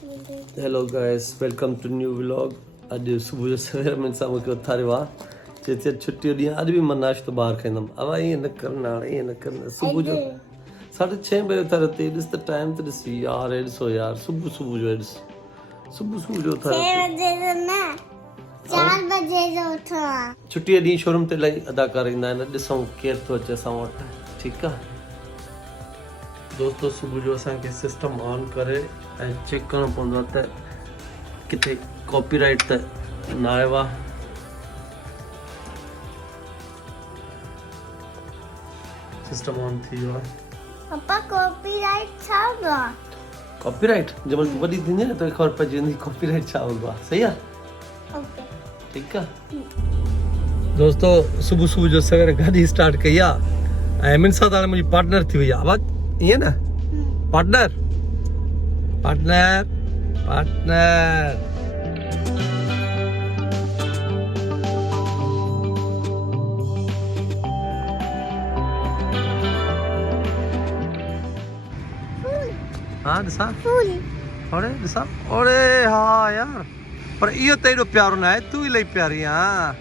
Hello guys, welcome to new vlog. अॼु सुबुह जो सवेर में सां मूंखे उथारियो आहे, चए थी छुट्टी ॾींहुं अॼु बि मां नाश्तो ॿाहिरि खाईंदुमि। अब ईअं न करना, हाणे ईअं न करना। सुबुह जो 6:30 बजे उथारियो अथई। ॾिस त टाइम त ॾिसी यार, हे ॾिसो यार, सुबुह जो ॾिस, सुबुह जो उथारियो। 4 बजे जो उठो। छुट्टीअ ॾींहुं शोरूम ते इलाही अदाकार ईंदा आहिनि, ॾिसूं केरु थो अचे असां वटि। ठीकु आहे दोस्तो, सुबुह जो असांखे सिस्टम ऑन करे ऐं चेक करणो पवंदो आहे त किथे कॉपीराइट त न आयो आहे। सिस्टम ऑन थी वियो आहे। पापा कॉपीराइट छा हूंदो आहे? कॉपीराइट जब वॾी थींदी न तोखे ख़बर पइजी वेंदी कॉपीराइट छा हूंदो आहे। सही आहे, ओके ठीकु आहे दोस्तो। सुबुह जो सवेर गाॾी स्टार्ट कई आहे ऐं मिन सां हाणे मुंहिंजी पार्टनर थी वई आहे। आवाज़ ईअं न, पार्टनर पार्टनर पार्टनर। हाँ ॾिसां, अरे ॾिसां, अरे हाँ यार, पर इहो त एॾो प्यारो न आहे, तूं इलाही प्यारी आहे।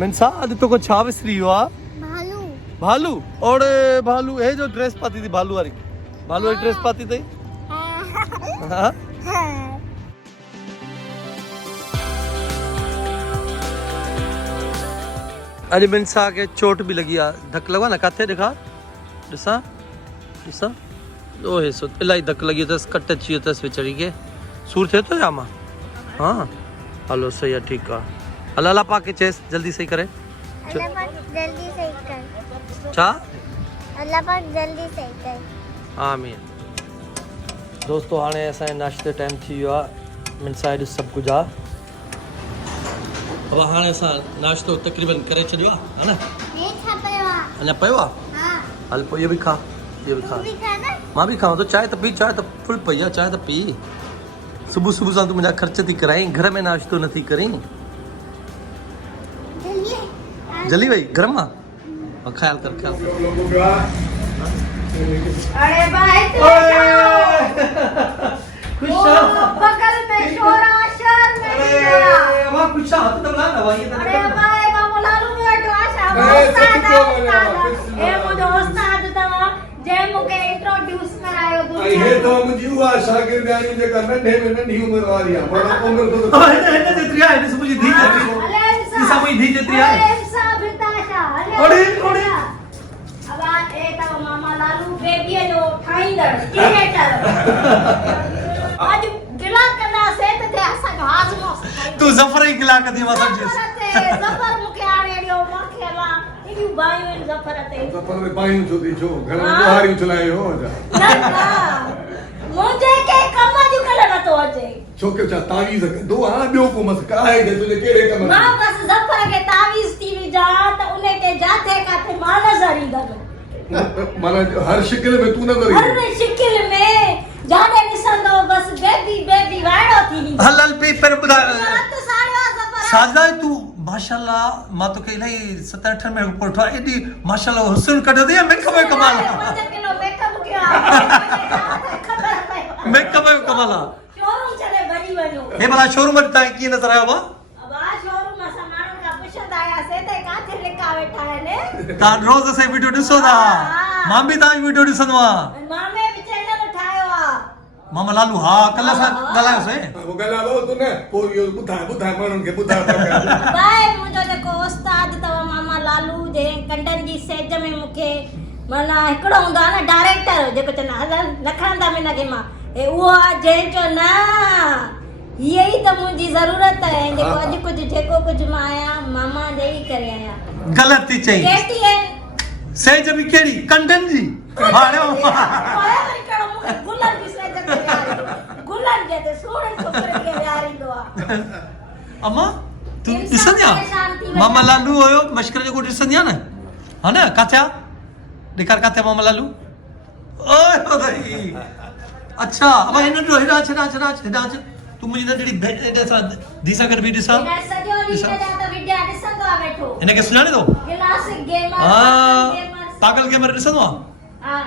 मिनसा अॼु तोखे छा विसरी वियो आहे? भालू। अरे भालू, हे जो ड्रेस पाती थी भालू वारी ड्रेस पाती थी। हाँ अॼु मिनसा खे चोट बि लॻी आहे, धक लॻो आहे न, किथे ॾेखार, ॾिसां ओहे सो इलाही धक लॻी अथसि, कट अची वियो अथसि वीचारी खे। सूर थिए थो या मां? हाँ हलो सही आहे, ठीकु आहे। अल्लाह पाक खे चएसि जल्दी सही करे। अल्लाह पाक जल्दी सही कर। छा? अल्लाह पाक जल्दी सही कर। आमीन। दोस्तो हाणे असांजे नाश्ते टाइम थी वियो आहे। मिनसा हेॾो सभु कुझु आहे। अब हाणे असां नाश्तो तक़रीबन करे छॾियो आहे, हा न? हे छा पियो आहे? अञा पियो आहे? हां हल पोइ इहो बि खा, इहो बि खा। तूं बि खा न। मां बि खावां थो। चांहि त पी, चांहि त फुल पई आहे, चांहि त पी। सुबुह सां तूं मुंहिंजा ख़र्च थी कराईं, घर में नाश्तो नथी करीं। जल्दी वई गरम आहे, ख्याल कर ख्याल कर। अरे भाई तू खुश बगल में शोरा शहर में मां खुश हाथ दबला ना भाई। अरे भाई बाबू लालू बेटो आशा ए मुझे उस्ताद तवा जे मुके इंट्रोड्यूस करायो तू। हे तो मुझे हुआ शागिर्द आनी जे करने ने नंढी उम्र वाली है, बड़ा उम्र तो हिन जेतिरी आहे, हिन मुंहिंजी धी जेतिरी, ॾिसां मुंहिंजी धी जेतिरी आहे। अरे अब ए त मामा लालू बेबी जो ठाईंदड़ क्रिएटर आज गिला कंदा से त असा घास मस तू जफर ही गिला कदी मां समझिस। जफर मुके आड़ेड़ियो मखेला इदी बायो जफर ते जफर में बायू जो दी जो घर में हारी चलाए हो जा ना मुझे के कम जो करे न तो अचे छोके चा तावीज दो आ बियो को मस काहे दे तुझे केड़े कम मां बस जफर के तावीज थी जा त उने के जाते का थे मान नजर ईंदो माना हर शिकिल में तू नजर हर शिकिल में जाने निसंदो बस बेबी वाड़ो थी नी हलल पे पर बुधा तो साड़ो जफर साजदा तू माशाल्लाह मां तो के इलाही 7-8 में पढ़ो एडी माशाल्लाह हुस्न कढ दे। मेकअप में कमाल 5 किलो मेकअप किया खबर पई मेकअप में कमाल शोरूम चले भरी वणो हे भला शोरूम में ताई की नजर आयो बा? अब आ शोरूम में सामान का पुछंदा आया से ते काथे लिखा वेठा है ने ता रोज से वीडियो ॾिसो था। मां भी ता वीडियो ॾिसंदो आ। मामे भी चैनल ठायो आ मामा लालू हा कल सा गलायो से वो गला लो तू ने पोरियो बुधा मानन के बुधा भाई मुजो जेको उस्ताद तव मामा लालू जे कंडन जी सेज में मुखे माना एकड़ो हुंदा ना डायरेक्टर जेको चना हल नखंदा में लगे मां ए वो जे जो ना यही तो मुझी जरूरत है जेको अज कुछ जेको कुछ मां आया मामा दे ही करे आया। गलत थी चई केटीएन से जबी केड़ी कंडन जी हाड़ो ओए कड़ो मुखे गुलन जी सेज ते यार गुलन जे ते सोणे छोकरे के यारी दो अम्मा तू ॾिसंदिया मामा लालू होयो मश्कर जो ॾिसंदिया न, हा न? काथा ॾेखार काथे मामा लालू? ओए भाई अच्छा अब हिन जो हेॾा छॾा तू मुंहिंजी नंढड़ी भेण सां धी सां गॾु बि ॾिसां सॼो ॾींहुं त विडिया ॾिसंदो आ वेठो हिनखे सुञाणे थो? क्लासिक गेमर पागल गेमर ॾिसंदो आहे? हां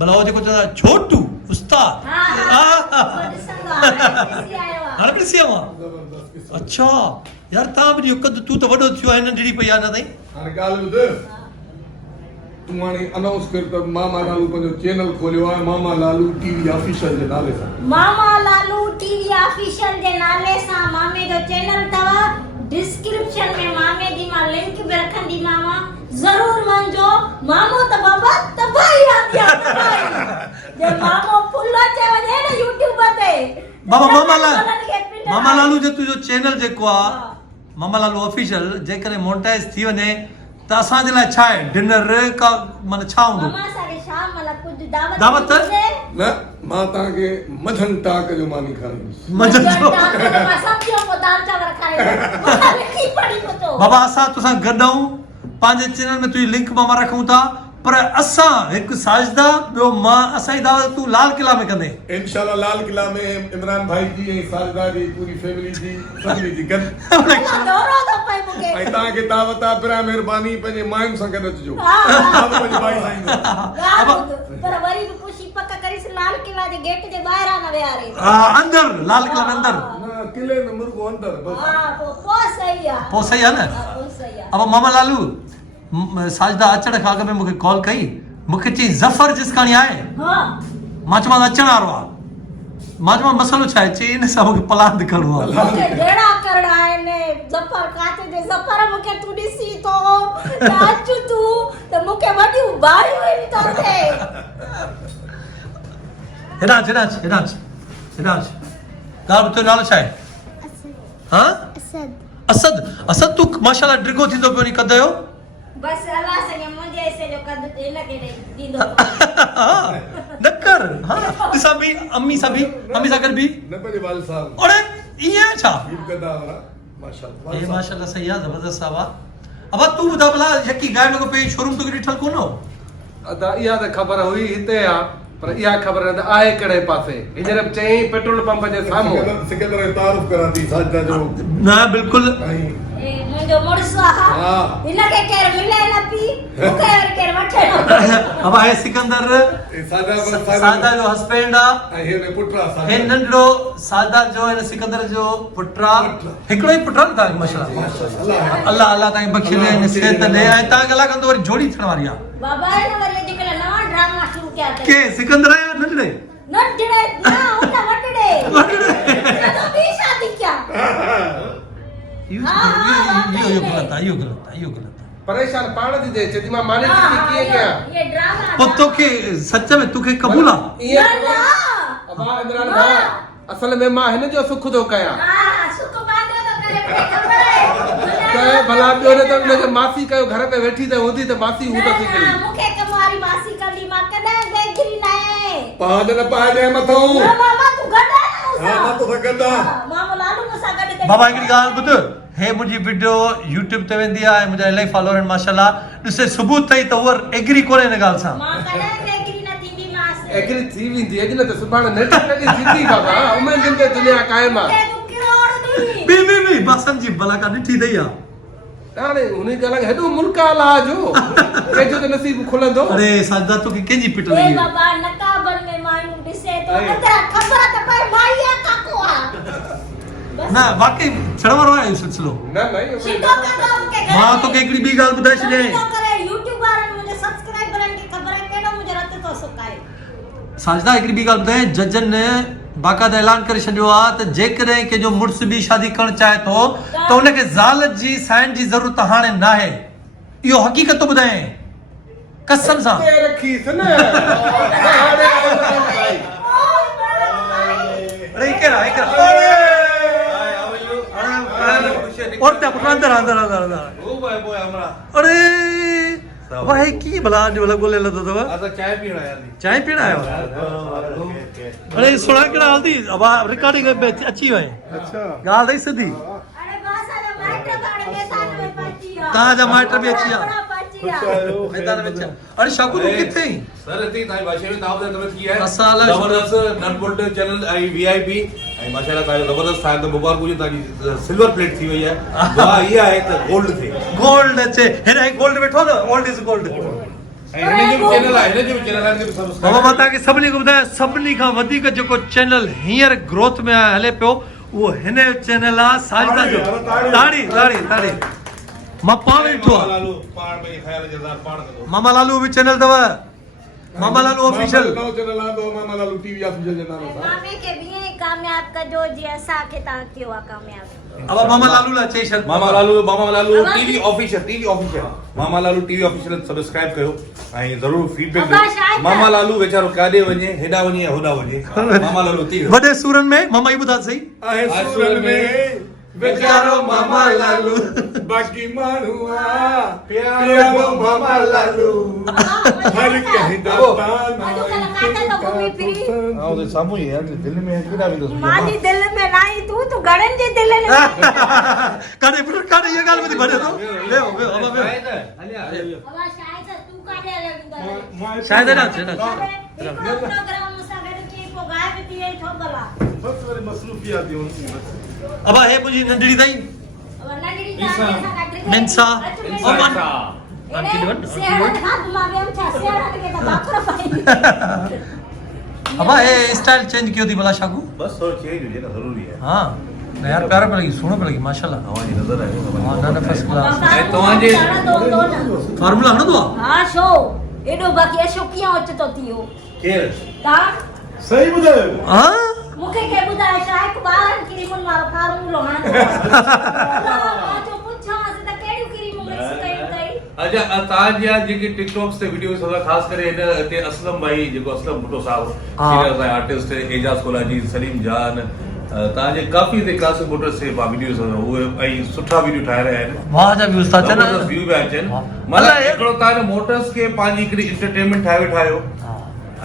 भला वो जेको छोटू उस्ताद ॾिसी आयो आहे। हाणे ॾिसी आवां ज़बरदस्त किस्म। अच्छा यार तव्हां बि इहो कद तूं त वॾो थियो आहे नंढड़ी पई आहे न ताईं हाणे ॻाल्हि ॿुध, तूं हाणे अनाउंस कर त मामा लालू पंहिंजो चैनल खोलियो आहे, मामा लालू टीवी ऑफिशियल जे नाले सां। मामा लालू टीवी ऑफिशियल जे नाले सां मामे जो चैनल अथव। डिस्क्रिप्शन में मामे जी मां लिंक बि रखंदीमांव, ज़रूर वञिजो। मामो त बाबा तबाही आंदी आहे, तबाही। जे मामो फुल अचे वञे न यूट्यूब ते बाबा मामा लालू जो तुंहिंजो चैनल जेको आहे मामा लालू ऑफिशियल जेकॾहिं मोनेटाइज थी वञे त असांजे लाइ छा आहे डिनर का माना छा हूंदो मामा असांखे शाम मतलब कुझु दावत दावत? न मां तव्हांखे मंझंदि टाक जो मानी खाराईंदुसि। मंझंदि जो मां सम्झो को दाल चावर खाए मां लिखी पढ़ी पतो। बाबा असां तोसां गॾु आहियूं पंहिंजे चैनल में तुंहिंजी लिंक मां रखूं था पर असां हिकु साजिदा ॿियो मां असांजी दावत तूं लाल किला में कंदे इंशाल्लाह लाल किला में इमरान भाई जी ऐं साजदा जी पूरी फैमिली जी सभिनी जी गॾु दौरो तो पई मूंखे। ऐं तव्हांखे दावत आहे पिया महिरबानी पंहिंजे मायुनि सां गॾु अचिजो। हा पंहिंजे भाई सां ईंदो। पर वरी भी पुछी पक करिस लाल किला जे गेट जे ॿाहिरां न वियारे। अंदर लाल किला में अंदर न किले में मुर्गो अंदर बस। हां पो सही आहे। पोइ सही आहे न पो सही आहे। अब मामा लालू साजिदा अचण खां अॻु में मूंखे कॉल कई मूंखे चई ज़फर जिसकाणी आहे हां मां चयो अचण वारो आहे मां चयो मसलो छा आहे चई इन सां मूंखे पलांद करिणो आहे मूंखे जहिड़ा करणा आहिनि ज़फर काते जे ज़फर मूंखे तूं ॾिसी थो नाच तूं त मूंखे वॾियूं बारियूं आहिनि तो थे। हिराज ॻाल्हि तुंहिंजो नालो छा आहे हा असद असद तूं माशाल्लाह ड्रिगो थींदो पियो नी कद जो बस अल्लाह संगे मुंहिंजे हिसे जो कद इन के ॾींदो। न कर हा ॾिसां बि अम्मी सां गॾु बि न पंहिंजे वाल साहब अरे ईअं छा हीअ कंदा वारा माशाल्लाह। ए माशाल्लाह सही आहे ज़बरदस्त आहे अब तूं ॿुधा भला यकी गाइड को पे शोरूम तो ॾिठल कोन हो अदा इहा त ख़बर हुई हिते आहे पर इहा ख़बर न त आहे कहिड़े पासे हींअर चई पेट्रोल पंप जे साम्हूं सिकंदर तारुफ करा थी साजदा जो न बिल्कुलु ऐं ए मुंहिंजो मुड़ुस आहे हा। हिनखे केरु मिले न पी मूंखे वरी केरु वठे न। अब आहे सिकंदर सादा जो हस्बैंड आहे ऐं हिन पुटरा हे नंढड़ो सादा जो हिन सिकंदर जो पुटरा हिकिड़ो ई पुटरा तव्हांखे माशाल्लाह अल्लाह अल्लाह तव्हांखे बख़्शिले हिन सिहत ॾे ऐं तव्हांखे अलाह कंदो वरी जोड़ी थियण वारी आहे बाबा हिन वरी अॼुकल्ह नवां ड्रामा शुरू कया अथई। के सिकंदर या नंढड़े नंढड़े न हुन वॾड़े तो ॿी शादी कया। इहो गलत आहे परेशान पाण थी थिए चए थी मां मालिक खे कीअं कयां ये ड्रामा पोइ तोखे सच में तोखे क़बूल आहे ईअं न अबा इमरान भाई असल में मां हिन जो सुख थो कयां हां सुख पांजो तो करे मूंखे ख़बर आहे। त भला ॿियो न त हुनखे मासी कयो घर में वेठी त हूंदी त मासी हूं त थी करी मूंखे कमारी मासी कंदी मां कॾहिं बेगिरी न आहे। पाद न पाए मथो न मामा तू गॾ आहे हा मां तो गदा मामा लालू मूंसां गॾु गॾु बाबा हिकिड़ी ॻाल्हि ॿुध हे मुंहिंजी वीडियो यूट्यूब ते वेंदी आहे मुंहिंजा इलाही फॉलोअर आहिनि माशाल्लाह ॾिसे सुबुह ताईं त उहा एग्री कोन्हे हिन ॻाल्हि सां मां कॾहिं बेगिरी न थींदी मास। एग्री थी वेंदी अॼु न त सुभाणे नेट लॻी थींदी बाबा उमेदुनि ते दुनिया क़ाइम आहे तू किरोड़ दी बी मां सम्झी भला का ॾिठी अथई आहे हाणे हुन खे अलॻि हेॾो मुल्क अलाह जो कंहिंजो त नसीब खुलंदो अरे साजदा तोखे कंहिंजी पिट ए लगी है बाबा नकाबन में मायूं ॾिसे तो अंदर ख़बर त पए माई आहे काको आहे। न वाकई छड़ वारो आहे इहो सिलसिलो न न इहो सिधो कंदा मूंखे घर मां तोखे हिकिड़ी ॿी ॻाल्हि ॿुधाए छॾियां सिधो करे यूट्यूब वारनि मुंहिंजे सब्सक्राइबरनि खे ख़बर आहे केॾो मुंहिंजो रत थो सुकाए। साजदा हिकिड़ी ॿी ॻाल्हि ॿुधाए जजनि बाक़ाइदा ऐलान करे छॾियो आहे त जेकॾहिं कंहिंजो मुड़ुस बि शादी करणु चाहे थो त हुनखे ज़ाल जी साइन जी ज़रूरत हाणे न आहे इहो हक़ीक़त ॿुधाए कसम सां हिते रखीसि न हाणे अरे केड़ा और त्या पुत्र अंदर अरे भाई की भला आज भला गोले लतो तो चाय पीण आया थी चाय पीण आयो अरे सुना केड़ा हल्दी अब रिकॉर्डिंग में अच्छी वए अच्छा गाल दई सिधी अरे बासा जा माइट बाड़े मैदान में पहुंची आ ता जा माइट भी अच्छी आ पहुंची आ मैदान में अरे शाकू तू किथे सर इतनी ताई भाषा में ताव दे किया है असाला जबरदस्त नट बोल्ट चैनल आई वीआईपी आई माशाल्लाह ताई जबरदस्त था तो मुबारक हुजे ताकी सिल्वर प्लेट थी वई है दुआ ये है तो गोल्ड थे गोल्ड छे हेरे गोल्ड बैठो ना ओल्ड इज गोल्ड ऐं हिन जो बि चैनल आहे, हिन जो बि चैनल आहे, हिन खे बि बाबा सब्सक्राइब मां तव्हांखे सभिनी खे ॿुधायां सभिनी खां वधीक जेको चैनल हींअर ग्रोथ में हले पियो उहो हिन जो चैनल आहे साजिदा जो। ताड़ी ताड़ी ताड़ी मां पाण ॾिठो मामा आहे। लालू पाण पंहिंजे ख़्याल जे इज़हार पाण कंदो। मामा लालू बि चैनल अथव, मामा लालू ऑफिशियल। नओं चैनल आंदो मामा लालू टीवी ऑफिशियल जे नाले सां। मामे खे बि ईअं ई कामयाब कजो जीअं असांखे तव्हां कयो आहे कामयाब। अब मामा लालू ला चई छॾ। मामा लालू टीवी ऑफिशियल मामा लालू टीवी ऑफिशियल सब्सक्राइब कयो ऐं ज़रूर फीडबैक बाबा शायदि ॾियो। मामा लालू वेचारो काॾे वञे, हेॾा वञे या होॾा वञे, मामा लालू थी वियो। वॾे सूरन में मामा ई ॿुधा सही आहे सूरन में बेचारो मामा लालू, बाक़ी माण्हू आ प्यारो मामा लालू, हर कंहिं दातान अॼुकल्ह काथे थो घुमी फिरी? हां उते साम्हूं ई आहे, दिल में केॾा वेंदो। मांजी दिलि में न आई तूं घणनि जी दिलि में काॾे पुट काॾे इहा ॻाल्हि ॿुधी भरे थो। वेहो वेहो अब वेहो। बाबा शायदि तूं काॾे हलंदा शायदि ना छे ना। हिकिड़ो प्रोग्राम मूंसां गॾु थी पोइ गायब थी वई थो भला। बस वरी मसरूफियात थी वञे। अब हे मुंहिंजी नंढड़ी ताई अब नंढड़ी जान सां गॾु मिंसा अमन सेहड़ खां मां वियम छा सेहड़ के त बाखर पाई। अब हे स्टाइल चेंज कयो थी भला शाकू। बस थोरो चेंज हुजे न ज़रूरी आहे। हां न यार प्यारा पे लगी सुनो पे लगी माशाल्लाह। तव्हांजी नज़र आहे हां ना फर्स्ट क्लास। ऐं तव्हांजे फार्मूला हणंदो आहे। हां शो एडो बाकी अशो कीअं अचतो थियो केरु ता सही ॿुधायो। हां मूंखे के ॿुधाए शायद ॿारनि क्रीमुनि वारो फार्मूलो हणंदो आहे। जो पुछांसि त कहिड़ियूं क्रीमूं मिक्स कयूं अथई। अच्छा तव्हांजा जेके टिकटॉक्स ते वीडियोस असां ख़ासि करे हिन हिते असलम भाई जेको असलम भुट्टो साहब सीनियर असांजा आर्टिस्ट एजाज कोलाजी सलीम जान तव्हांजे काफ़ी हिते क्लासिक मोटर्स ते वीडियोस उहे ऐं सुठा वीडियो ठाहे रहिया आहिनि। वाह जा व्यूज़ था अचनि। ज़बरदस्त व्यू पिया अचनि। मतिलबु हिकिड़ो तव्हां मोटर्स खे पंहिंजी हिकिड़ी एंटरटेनमेंट ठाहे वेठा आहियो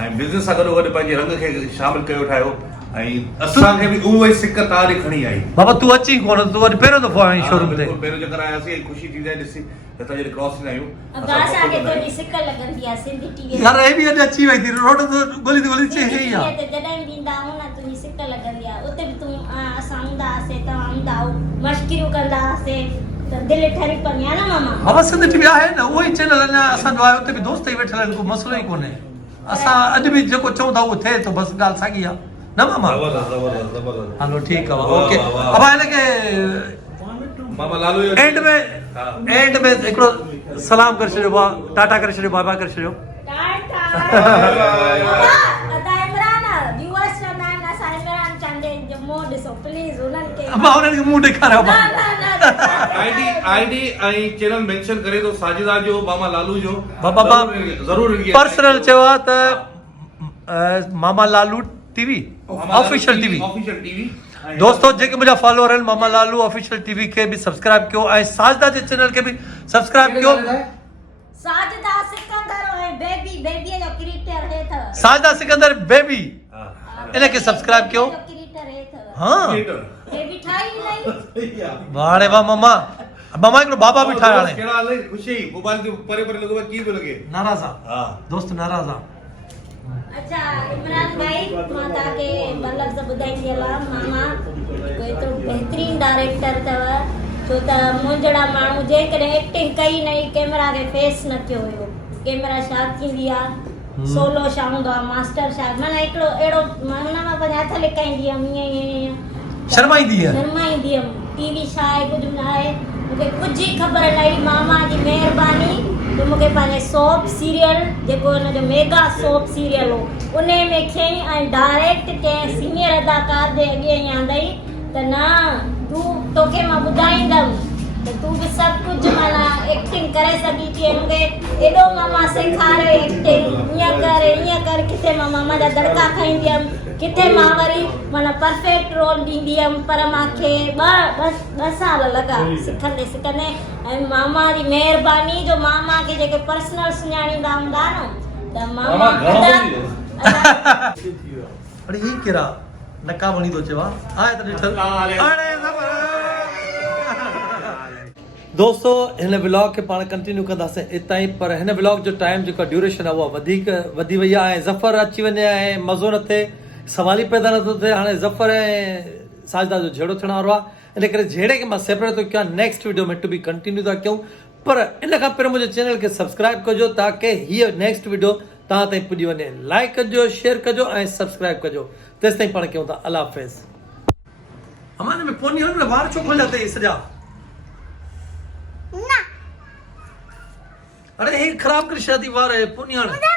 ऐं बिज़नेस सां गॾो गॾु पंहिंजे रंग खे शामिल कयो ठाहियो ऐं असांखे बि उहो ई सिक तव्हां ॾे खणी आई। बाबा तू अची कोन तू वरी पहिरियों दफ़ो आई शोरूम ते। बिल्कुलु पहिरियों चकर आयासीं ख़ुशी थींदी आहे ॾिसी त तव्हां जॾहिं क्रॉस थींदा आहियूं असांखे तुंहिंजी सिक लॻंदी आहे सिंधी टीवी यार हे बि अॼु अची वई थी रोड ते ॻोल्ही चई हे ई आहे। ते जॾहिं बि ईंदा आहियूं न तुंहिंजी सिक लॻंदी आहे उते बि तूं असां हूंदा हुआसीं तव्हां हूंदा आहियो मश्किरियूं कंदा हुआसीं त दिलि ठरी पवंदी आहे न मामा। बाबा सिंधी टीवी आहे न उहो ई चैनल अञा असांजो आहे उते बि दोस्त ई वेठल आहिनि को मसलो ई कोन्हे। असां अॼु बि जेको चऊं था उहो थिए थो बसि ॻाल्हि साॻी आहे न मामा। ज़बरदस्त हलो ठीकु आहे ओके। अब हिनखे मामा लालू एंड में हिकिड़ो सलाम करे छॾियो टाटा करे छॾियो बाय बाय करे छॾियो। टाटा अदा इमरान व्यूअर्स चवंदा आहिनि असां इमरान चांदे जो मुंहुं ॾिसो प्लीज़ उन्हनि खे मां उन्हनि खे मुंहुं ॾेखारियो न न आईडी ऐं चैनल मेंशन करे थो साजिदा जो मामा लालू जो बाबा ज़रूर पर्सनल चयो आहे त मामा लालू टीवी ऑफिशियल टीवी। दोस्तों जेके मुंहिंजा फॉलोअर आहिनि मामा लालू ऑफिशियल टीवी खे बि सब्सक्राइब कयो ऐं साजिदा जे चैनल खे बि सब्सक्राइब कयो। साजिदा सिकंदर ऐं बेबीअ जो क्रिएटर हे अथव। साजिदा सिकंदर बेबी इनखे सब्सक्राइब कयो। क्रिएटर हे अथव। हाँ बेबी ठाही नहीं वाह रे वाह मामा। मामा हिकिड़ो बाबा बि ठाहियो हाणे। कहिड़ा हाल ख़ुशी मोबाइल ते परे परे लॻो आहे कीअं पियो लॻे? नाराज़ आहे हा दोस्त नाराज़ आहे। अच्छा इमरान भाई मां तव्हांखे ॿ लफ़्ज़ ॿुधाईंदी हलां मामा हिकु एतिरो बहितरीनु डायरेक्टर अथव छो त मुंहिंजड़ा माण्हू जेकॾहिं एक्टिंग कई नहीं कैमरा खे फेस न कयो हुयो कैमरा छा थींदी आहे सोलो छा हूंदो आहे मास्टर छा माना हिकिड़ो अहिड़ो मां हुन मां पंहिंजा हथ लिकाईंदी हुअमि ईअं शर्माईंदी आहे शर्माईंदी हुअमि टीवी छा आहे कुझु न आहे मूंखे कुझु ई ख़बर न हुई मामा जी महिरबानी जो मूंखे पंहिंजे सोप सीरियल जेको हुनजो मेगा सोप सीरियल हो उन में खयईं ऐं डायरेक्ट कंहिं सीनियर अदाकार जे अॻियां ई आंदई त न तोखे मां ॿुधाईंदमि त तूं बि सभु कुझु माना एक्टिंग करे सघी थी मूंखे एॾो मामा सेखारे एक्टिंग ईअं कर किथे मां मामा जा दड़का खाईंदी हुअमि किथे मां वरी माना परफेक्ट रोल ॾींदी हुअमि पर मूंखे ॿ साल लॻा सिखंदे ऐं मामा जी महिरबानी जो मामा खे जेके पर्सनल सुञाणींदा हूंदा न त मामा अरे ही केरा नका वणी थो चवा आहे त ॾिठल अरे दोस्तों हिन व्लॉग खे पाण कंटिन्यू कंदासीं इतां ई पर हिन व्लॉग जो टाइम जेको ड्यूरेशन आहे उहा वधीक वधी वई आहे ऐं ज़फ़र अची वञे ऐं मज़ो न थिए सवाल ई पैदा नथो थिए हाणे ज़फ़र ऐं साजिदा जो झेड़ो थियण वारो आहे इन करे झेड़े खे मां सेपरेट थो कयां नेक्स्ट वीडियो में टू बी कंटिन्यू था कयूं पर इन खां पहिरियों मुंहिंजे चैनल खे सब्सक्राइब कजो ताकी हीअ नेक्स्ट वीडियो तव्हां ताईं पुॼी वञे। लाइक कजो, शेयर कजो ऐं सब्सक्राइब कजो। तेसि ताईं पाण कयूं था, अल्लाह हाफ़िज़। अमान में पोनी हो न वार छो खोल जाते हैं सजा? ना अरे ये खराब कर शादी वार है पोनी आने